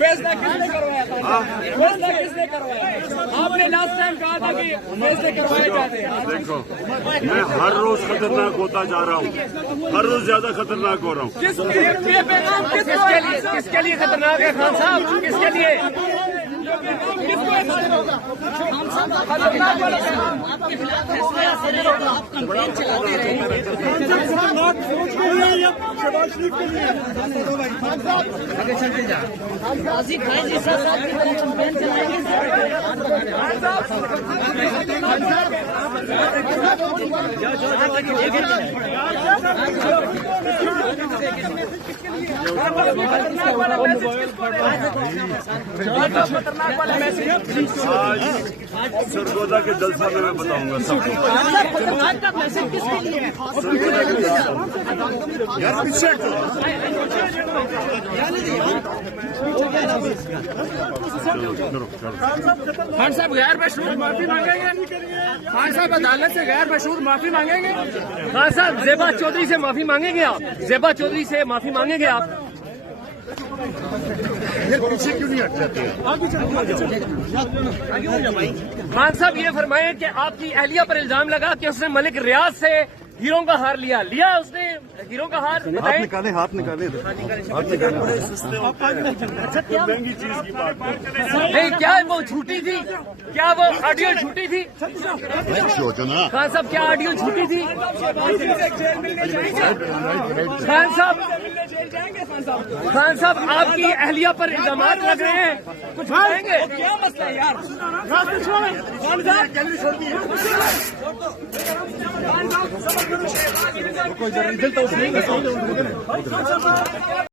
फैसला किसने करवाया था? फैसला किसने करवाया? आपने लास्ट टाइम कहा था कि फैसले करवाए जाते हैं। देखो, मैं हर रोज खतरनाक होता जा रहा हूँ, हर रोज ज्यादा खतरनाक हो रहा हूँ। किसके लिए खतरनाक है खान साहब? किसके लिए? खतरनाक वाला मैसेज आज सरगोदा के जलसा में मैं बताऊंगा सबको। खान साहब गैर मशहूर माफी मांगेंगे? खान साहब अदालत से गैर मशहूर माफी मांगेंगे? खान साहब ज़ेबा चौधरी से माफी मांगेंगे आप? ज़ेबा चौधरी से माफी मांगेंगे आप? पीछे क्यों नहीं हट जाते? खान साहब ये फरमाएं कि आपकी अहलिया पर इल्जाम लगा कि उसने मलिक रियाज से हीरों का हार लिया उसने हीरों का हार? हाथ निकाले हाथ निकाले। महंगी चीज की बात नहीं, क्या वो झूठी थी? क्या वो ऑडियो झूठी थी? खान साहब क्या ऑडियो झूठी थी? खान साहब आपकी अहलिया पर इल्जाम लग रहे हैं, कुछ बताएंगे? क्या मसला है यार?